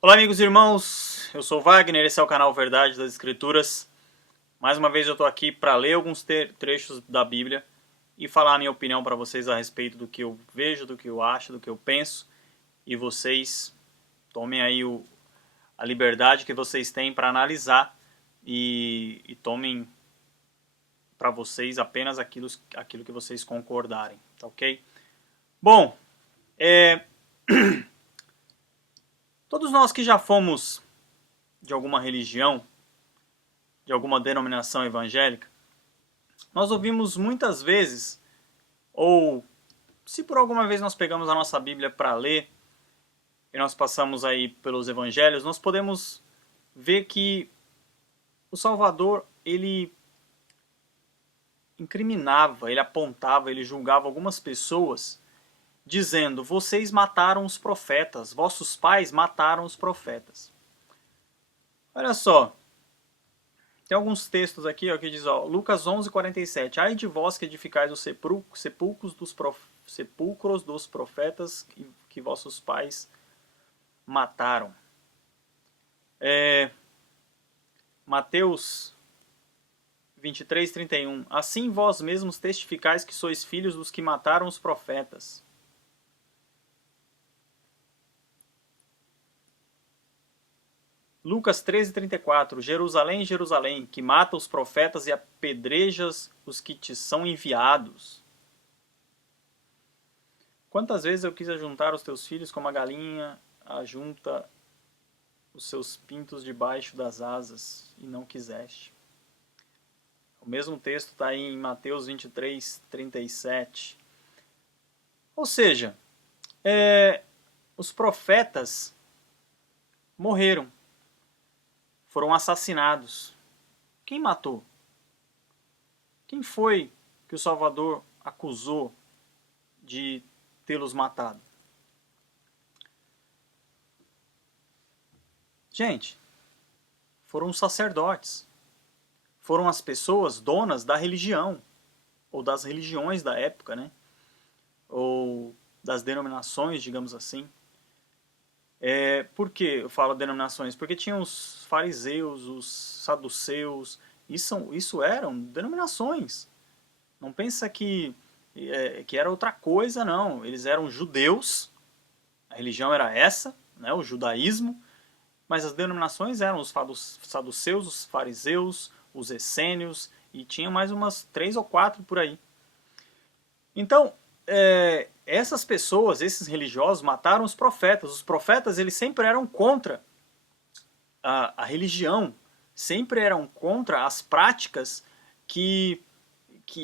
Olá, amigos e irmãos, eu sou Wagner, esse é o canal Verdade das Escrituras. Mais uma vez eu estou aqui para ler alguns trechos da Bíblia e falar a minha opinião para vocês a respeito do que eu vejo, do que eu acho, do que eu penso. E vocês tomem aí a liberdade que vocês têm para analisar e tomem para vocês apenas aquilo que vocês concordarem, tá ok? Bom, todos nós que já fomos de alguma religião, de alguma denominação evangélica, nós ouvimos muitas vezes, ou se por alguma vez nós pegamos a nossa Bíblia para ler e nós passamos aí pelos evangelhos, nós podemos ver que o Salvador, ele incriminava, ele apontava, ele julgava algumas pessoas dizendo: vocês mataram os profetas, vossos pais mataram os profetas. Olha só, tem alguns textos aqui ó, que diz, ó, Lucas 11:47, ai de vós que edificais os sepulcros dos profetas que vossos pais mataram. Mateus 23:31, assim vós mesmos testificais que sois filhos dos que mataram os profetas. Lucas 13:34, Jerusalém, Jerusalém, que mata os profetas e apedrejas os que te são enviados. Quantas vezes eu quis ajuntar os teus filhos como a galinha ajunta os seus pintos debaixo das asas, e não quiseste. O mesmo texto está aí em Mateus 23:37. Ou seja, os profetas morreram, foram assassinados. Quem matou? Quem foi que o Salvador acusou de tê-los matado? Gente, foram os sacerdotes. Foram as pessoas donas da religião, ou das religiões da época, né? Ou das denominações, digamos assim. Por que eu falo denominações? Porque tinham os fariseus, os saduceus, isso eram denominações. Não pensa que era outra coisa, não. Eles eram judeus, a religião era essa, né, o judaísmo, mas as denominações eram os saduceus, os fariseus, os essênios, e tinha mais umas 3 ou 4 por aí. Então, essas pessoas, esses religiosos, mataram os profetas. Os profetas, eles sempre eram contra a religião, sempre eram contra as práticas que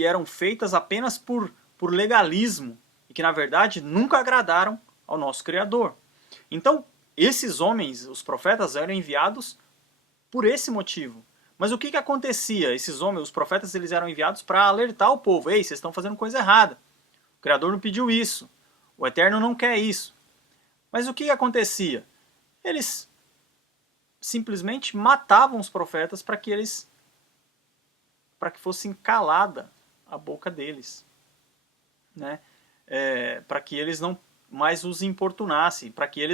eram feitas apenas por legalismo e que, na verdade, nunca agradaram ao nosso Criador. Então, esses homens, os profetas, eram enviados por esse motivo. Mas o que acontecia? Esses homens, os profetas, eles eram enviados para alertar o povo. Ei, vocês estão fazendo coisa errada. O Criador não pediu isso. O Eterno não quer isso. Mas o que acontecia? Eles simplesmente matavam os profetas para que fosse calada a boca deles, né? Para que eles não mais os importunassem, para que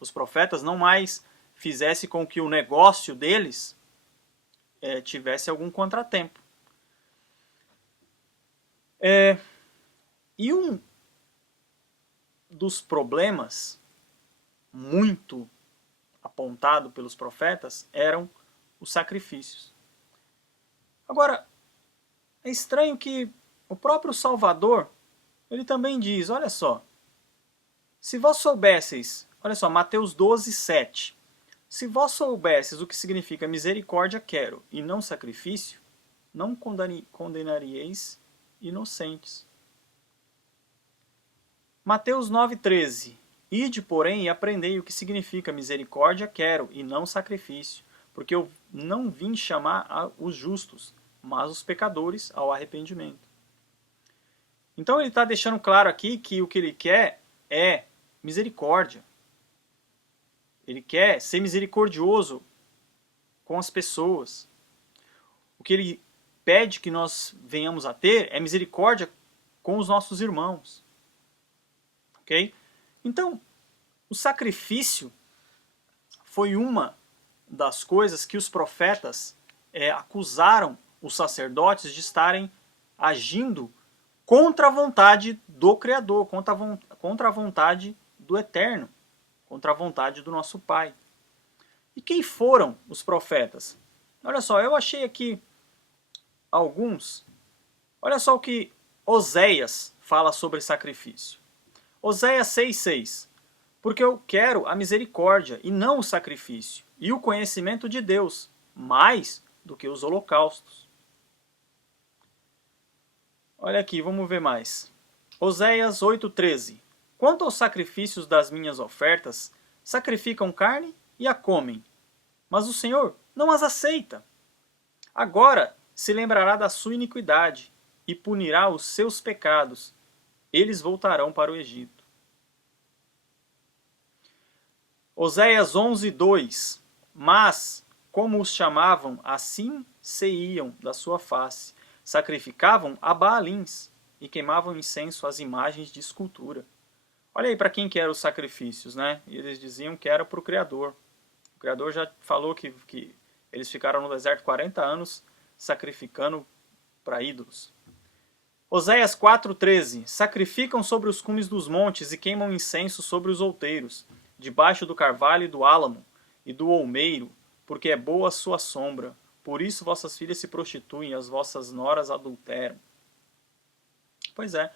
os profetas, não mais fizessem com que o negócio deles tivesse algum contratempo. E um dos problemas muito apontado pelos profetas eram os sacrifícios. Agora, é estranho que o próprio Salvador, ele também diz, olha só, se vós soubesseis, olha só, Mateus 12:7, se vós soubesseis o que significa misericórdia quero e não sacrifício, não condenaríeis inocentes. Mateus 9:13, ide, porém, e aprendei o que significa misericórdia quero e não sacrifício, porque eu não vim chamar os justos, mas os pecadores ao arrependimento. Então ele está deixando claro aqui que o que ele quer é misericórdia. Ele quer ser misericordioso com as pessoas. O que ele pede que nós venhamos a ter é misericórdia com os nossos irmãos. Ok? Então, o sacrifício foi uma das coisas que os profetas acusaram os sacerdotes de estarem agindo contra a vontade do Criador, contra a vontade do Eterno, contra a vontade do nosso Pai. E quem foram os profetas? Olha só, eu achei aqui alguns. Olha só o que Oséias fala sobre sacrifício. Oséias 6,6. Porque eu quero a misericórdia e não o sacrifício, e o conhecimento de Deus, mais do que os holocaustos. Olha aqui, vamos ver mais. Oséias 8,13. Quanto aos sacrifícios das minhas ofertas, sacrificam carne e a comem, mas o Senhor não as aceita. Agora se lembrará da sua iniquidade e punirá os seus pecados. Eles voltarão para o Egito. Oséias 11:2. Mas, como os chamavam, assim se iam da sua face. Sacrificavam a Baalins e queimavam incenso às imagens de escultura. Olha aí para quem que eram os sacrifícios, né? E eles diziam que era para o Criador. O Criador já falou que eles ficaram no deserto 40 anos sacrificando para ídolos. Oséias 4,13. Sacrificam sobre os cumes dos montes e queimam incenso sobre os outeiros, debaixo do carvalho e do álamo e do olmeiro, porque é boa a sua sombra. Por isso vossas filhas se prostituem, as vossas noras adulteram. Pois é.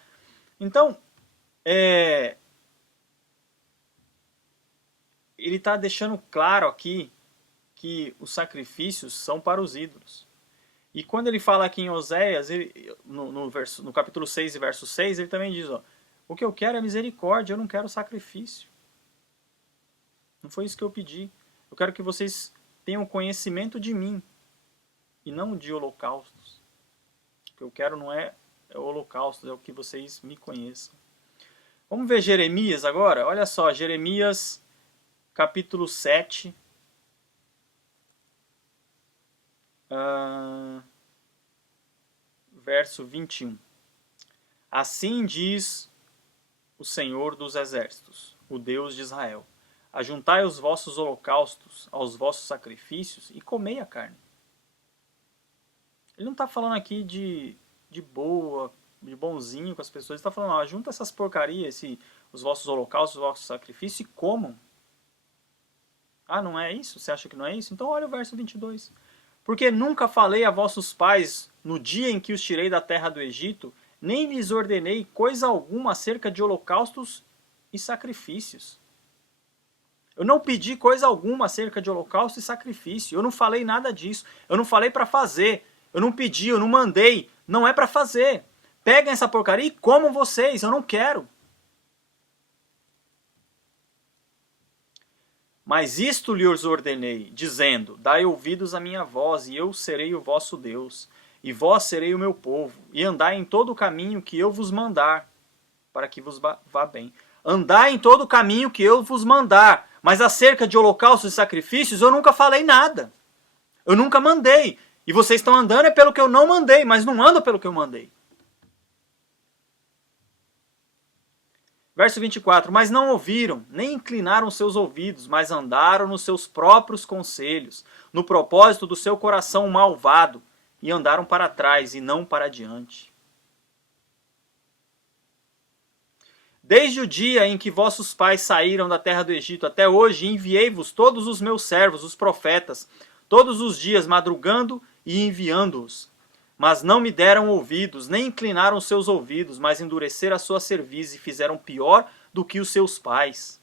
Então, ele está deixando claro aqui que os sacrifícios são para os ídolos. E quando ele fala aqui em Oséias, no capítulo 6 e verso 6, ele também diz, ó, o que eu quero é misericórdia, eu não quero sacrifício. Não foi isso que eu pedi. Eu quero que vocês tenham conhecimento de mim e não de holocaustos. O que eu quero não é holocaustos, é o que vocês me conheçam. Vamos ver Jeremias agora? Olha só, Jeremias capítulo 7, verso 21. Assim diz o Senhor dos Exércitos, o Deus de Israel: ajuntai os vossos holocaustos aos vossos sacrifícios e comei a carne. Ele não está falando aqui de boa, de bonzinho com as pessoas. Ele está falando, ó, junta essas porcarias, os vossos holocaustos, os vossos sacrifícios e comam. Ah, não é isso? Você acha que não é isso? Então olha o verso 22. Porque nunca falei a vossos pais no dia em que os tirei da terra do Egito, nem lhes ordenei coisa alguma acerca de holocaustos e sacrifícios. Eu não pedi coisa alguma acerca de holocausto e sacrifício. Eu não falei nada disso. Eu não falei para fazer. Eu não pedi, eu não mandei. Não é para fazer. Peguem essa porcaria e comam vocês. Eu não quero. Mas isto lhes ordenei, dizendo: dai ouvidos à minha voz, e eu serei o vosso Deus, e vós serei o meu povo, e andai em todo o caminho que eu vos mandar, para que vos vá bem. Andai em todo o caminho que eu vos mandar, mas acerca de holocaustos e sacrifícios eu nunca falei nada. Eu nunca mandei. E vocês estão andando é pelo que eu não mandei, mas não andam pelo que eu mandei. Verso 24. Mas não ouviram, nem inclinaram seus ouvidos, mas andaram nos seus próprios conselhos, no propósito do seu coração malvado, e andaram para trás e não para diante. Desde o dia em que vossos pais saíram da terra do Egito até hoje, enviei-vos todos os meus servos, os profetas, todos os dias madrugando e enviando-os. Mas não me deram ouvidos, nem inclinaram seus ouvidos, mas endureceram a sua cerviz e fizeram pior do que os seus pais.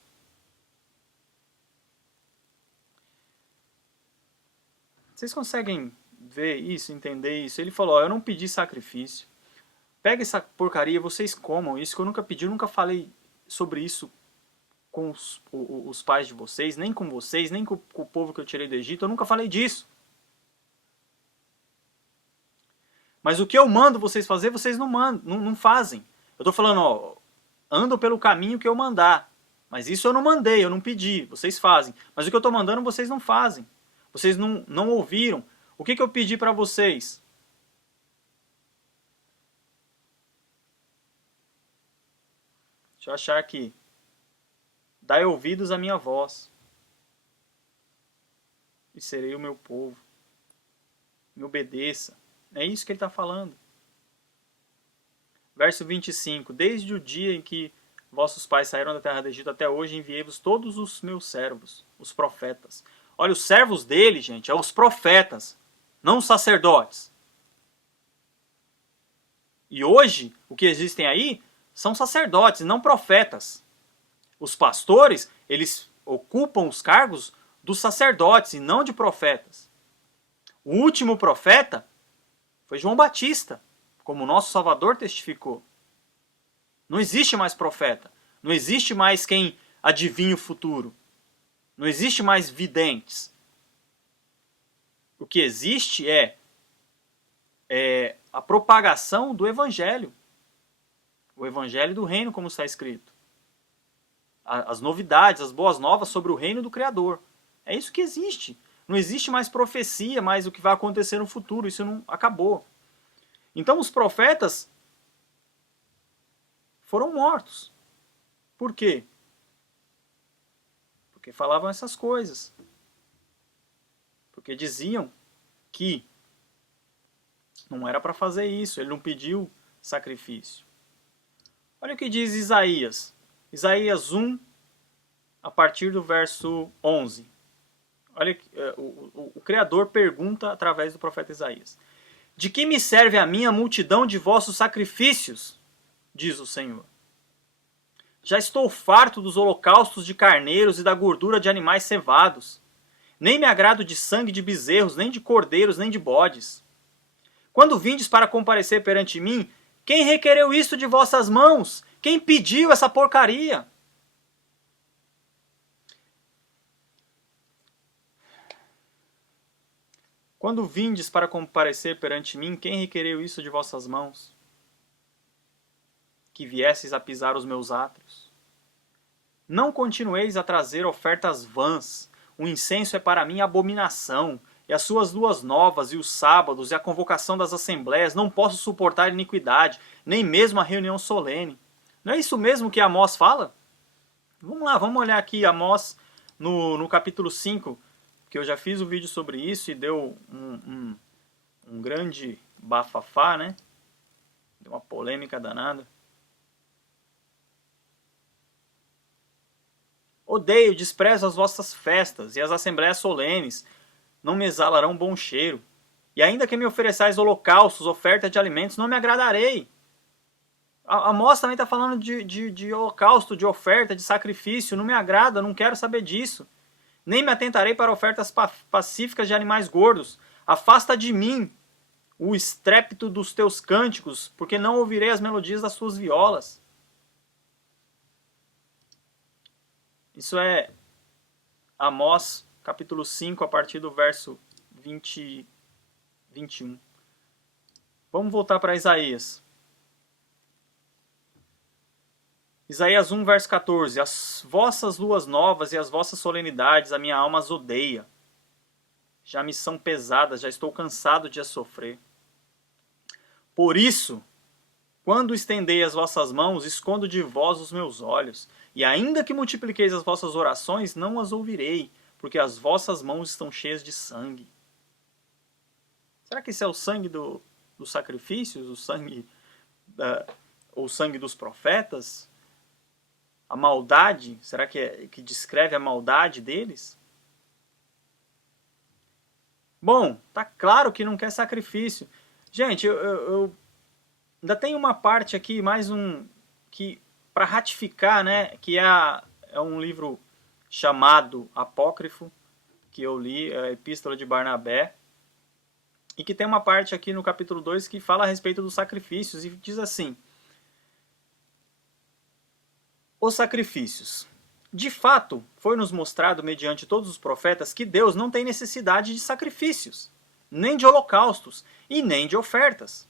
Vocês conseguem ver isso, entender isso? Ele falou, ó, eu não pedi sacrifício. Pega essa porcaria, vocês comam isso, que eu nunca pedi, eu nunca falei sobre isso com os pais de vocês, nem com vocês, nem com o povo que eu tirei do Egito, eu nunca falei disso. Mas o que eu mando vocês fazer, vocês não fazem. Eu estou falando, ó, andam pelo caminho que eu mandar. Mas isso eu não mandei, eu não pedi, vocês fazem. Mas o que eu estou mandando, vocês não fazem. Vocês não ouviram. O que eu pedi para vocês? Deixa eu achar aqui. Dai ouvidos à minha voz. e serei o meu povo. Me obedeça. É isso que ele está falando. Verso 25. Desde o dia em que vossos pais saíram da terra do Egito até hoje, enviei-vos todos os meus servos, os profetas. Olha, os servos dele, gente, são os profetas, não os sacerdotes. E hoje, o que existem aí são sacerdotes, não profetas. Os pastores, eles ocupam os cargos dos sacerdotes e não de profetas. O último profeta foi João Batista, como o nosso Salvador testificou. Não existe mais profeta. Não existe mais quem adivinha o futuro. Não existe mais videntes. O que existe é a propagação do Evangelho. O Evangelho do Reino, como está escrito. As novidades, as boas novas sobre o reino do Criador. É isso que existe. Não existe mais profecia, mais o que vai acontecer no futuro. Isso não acabou. Então os profetas foram mortos. Por quê? Porque falavam essas coisas. Porque diziam que não era para fazer isso. Ele não pediu sacrifício. Olha o que diz Isaías. Isaías 1, a partir do verso 11. Olha, o Criador pergunta através do profeta Isaías. De que me serve a mim a multidão de vossos sacrifícios? Diz o Senhor. Já estou farto dos holocaustos de carneiros e da gordura de animais cevados. Nem me agrado de sangue de bezerros, nem de cordeiros, nem de bodes. Quando vindes para comparecer perante mim, quem requereu isto de vossas mãos? Quem pediu essa porcaria? Quando vindes para comparecer perante mim, quem requereu isso de vossas mãos? Que viesseis a pisar os meus átrios. Não continueis a trazer ofertas vãs. O incenso é para mim abominação, e as suas luas novas, e os sábados, e a convocação das assembleias. Não posso suportar iniquidade, nem mesmo a reunião solene. Não é isso mesmo que Amós fala? Vamos lá, vamos olhar aqui Amós no capítulo 5, que eu já fiz o vídeo sobre isso e deu um grande bafafá, né? Deu uma polêmica danada. Odeio, desprezo as vossas festas e as assembleias solenes. Não me exalarão bom cheiro. E ainda que me ofereçais holocaustos, oferta de alimentos, não me agradarei. Amós também está falando de holocausto, de oferta, de sacrifício. Não me agrada, não quero saber disso. Nem me atentarei para ofertas pacíficas de animais gordos. Afasta de mim o estrépito dos teus cânticos, porque não ouvirei as melodias das suas violas. Isso é Amós, capítulo 5, a partir do verso 21. Vamos voltar para Isaías. Isaías 1, verso 14. As vossas luas novas e as vossas solenidades, a minha alma as odeia. Já me são pesadas, já estou cansado de as sofrer. Por isso, quando estendei as vossas mãos, escondo de vós os meus olhos. E ainda que multipliqueis as vossas orações, não as ouvirei, porque as vossas mãos estão cheias de sangue. Será que esse é o sangue dos sacrifícios? O sangue ou o sangue dos profetas? A maldade? Será que descreve a maldade deles? Bom, tá claro que não quer sacrifício. Gente, eu ainda tem uma parte aqui, mais que para ratificar, né, que é um livro chamado Apócrifo, que eu li, a Epístola de Barnabé, e que tem uma parte aqui no capítulo 2 que fala a respeito dos sacrifícios, e diz assim: os sacrifícios. De fato, foi-nos mostrado mediante todos os profetas que Deus não tem necessidade de sacrifícios, nem de holocaustos, e nem de ofertas.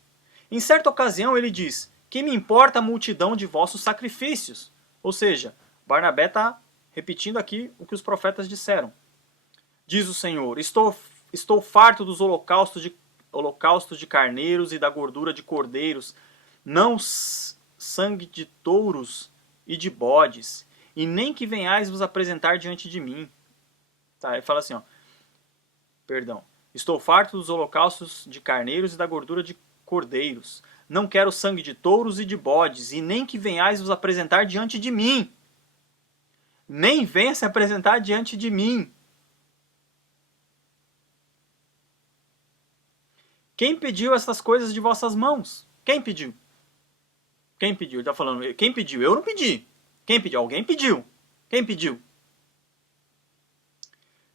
Em certa ocasião ele diz: que me importa a multidão de vossos sacrifícios? Ou seja, Barnabé está repetindo aqui o que os profetas disseram. Diz o Senhor: estou farto dos holocaustos de carneiros e da gordura de cordeiros, não sangue de touros e de bodes, e nem que venhais vos apresentar diante de mim. Tá, ele fala assim, ó, Perdão. Estou farto dos holocaustos de carneiros e da gordura de cordeiros. Não quero sangue de touros e de bodes, e nem que venhais vos apresentar diante de mim. Nem venha se apresentar diante de mim. Quem pediu essas coisas de vossas mãos? Quem pediu? Quem pediu? Ele está falando, quem pediu? Eu não pedi. Quem pediu? Alguém pediu. Quem pediu?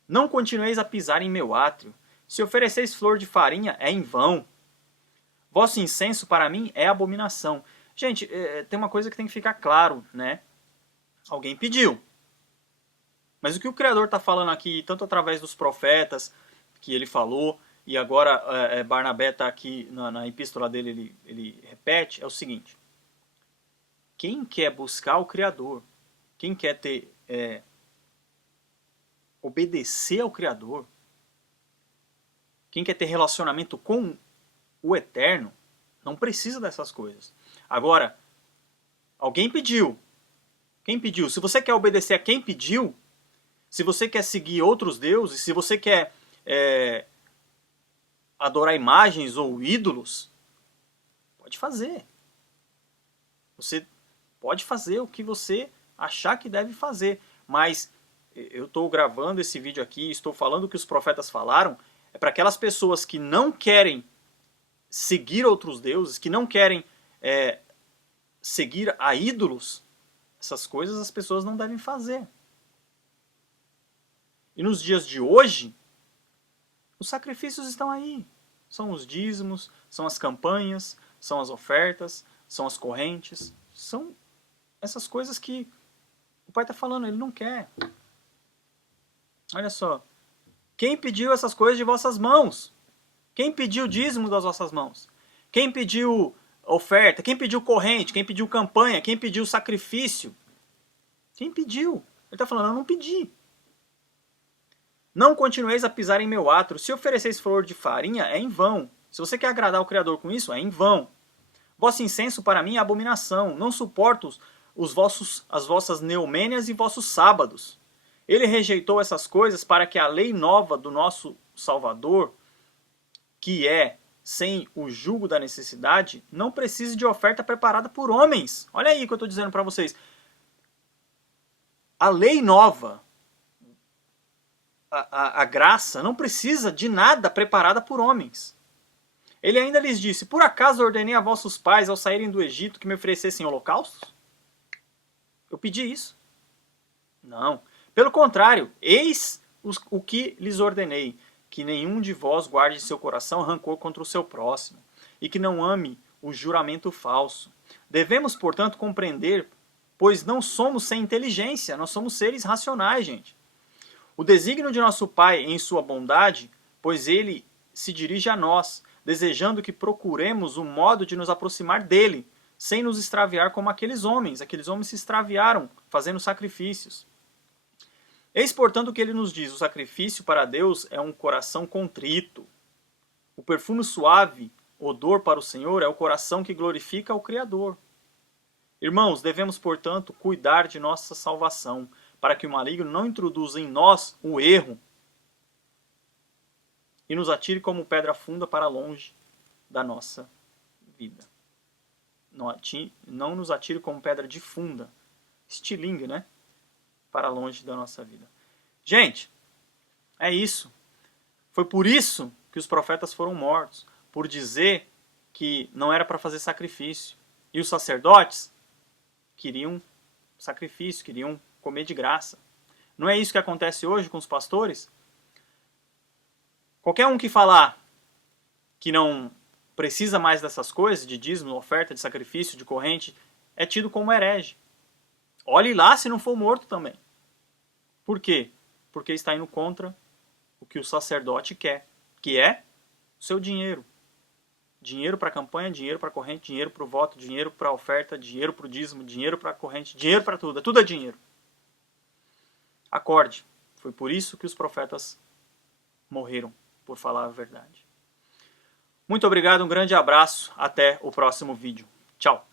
Não continueis a pisar em meu átrio. Se ofereceis flor de farinha, é em vão. Vosso incenso para mim é abominação. Gente, tem uma coisa que tem que ficar claro, né? Alguém pediu. Mas o que o Criador está falando aqui, tanto através dos profetas, que ele falou, e agora Barnabé está aqui na epístola dele, ele repete, é o seguinte. Quem quer buscar o Criador, quem quer obedecer ao Criador, quem quer ter relacionamento com o Eterno, não precisa dessas coisas. Agora, alguém pediu. Quem pediu? Se você quer obedecer a quem pediu, se você quer seguir outros deuses, se você quer adorar imagens ou ídolos, pode fazer. Você pode fazer o que você achar que deve fazer. Mas eu estou gravando esse vídeo aqui, estou falando o que os profetas falaram, é para aquelas pessoas que não querem seguir outros deuses, que não querem seguir a ídolos, essas coisas as pessoas não devem fazer. E nos dias de hoje, os sacrifícios estão aí. São os dízimos, são as campanhas, são as ofertas, são as correntes. São essas coisas que o pai está falando, ele não quer. Olha só. Quem pediu essas coisas de vossas mãos? Quem pediu dízimo das vossas mãos? Quem pediu oferta? Quem pediu corrente? Quem pediu campanha? Quem pediu sacrifício? Quem pediu? Ele está falando, eu não pedi. Não continueis a pisar em meu átrio. Se ofereceis flor de farinha, é em vão. Se você quer agradar o Criador com isso, é em vão. Vosso incenso para mim é abominação. Não suporto as vossas neumênias e vossos sábados. Ele rejeitou essas coisas para que a lei nova do nosso Salvador, que é sem o jugo da necessidade, não precise de oferta preparada por homens. Olha aí o que eu estou dizendo para vocês. A lei nova, a graça, não precisa de nada preparada por homens. Ele ainda lhes disse, por acaso ordenei a vossos pais, ao saírem do Egito, que me oferecessem holocaustos? Eu pedi isso? Não. Pelo contrário, eis o que lhes ordenei, que nenhum de vós guarde em seu coração rancor contra o seu próximo, e que não ame o juramento falso. Devemos, portanto, compreender, pois não somos sem inteligência, nós somos seres racionais, gente. O desígnio de nosso Pai em sua bondade, pois ele se dirige a nós, desejando que procuremos um modo de nos aproximar dele, sem nos extraviar como aqueles homens. Aqueles homens se extraviaram fazendo sacrifícios. Eis, portanto, o que ele nos diz, o sacrifício para Deus é um coração contrito. O perfume suave, odor para o Senhor, é o coração que glorifica o Criador. Irmãos, devemos, portanto, cuidar de nossa salvação, para que o maligno não introduza em nós o erro e nos atire como pedra funda para longe da nossa vida. Não nos atire como pedra de funda, estilingue, né? Para longe da nossa vida. Gente, é isso. Foi por isso que os profetas foram mortos, por dizer que não era para fazer sacrifício. E os sacerdotes queriam sacrifício, queriam comer de graça. Não é isso que acontece hoje com os pastores? Qualquer um que falar que não precisa mais dessas coisas, de dízimo, oferta, de sacrifício, de corrente, é tido como herege. Olhe lá se não for morto também. Por quê? Porque está indo contra o que o sacerdote quer, que é o seu dinheiro. Dinheiro para a campanha, dinheiro para a corrente, dinheiro para o voto, dinheiro para a oferta, dinheiro para o dízimo, dinheiro para a corrente, dinheiro para tudo. Tudo é dinheiro. Acorde. Foi por isso que os profetas morreram, por falar a verdade. Muito obrigado, um grande abraço. Até o próximo vídeo. Tchau.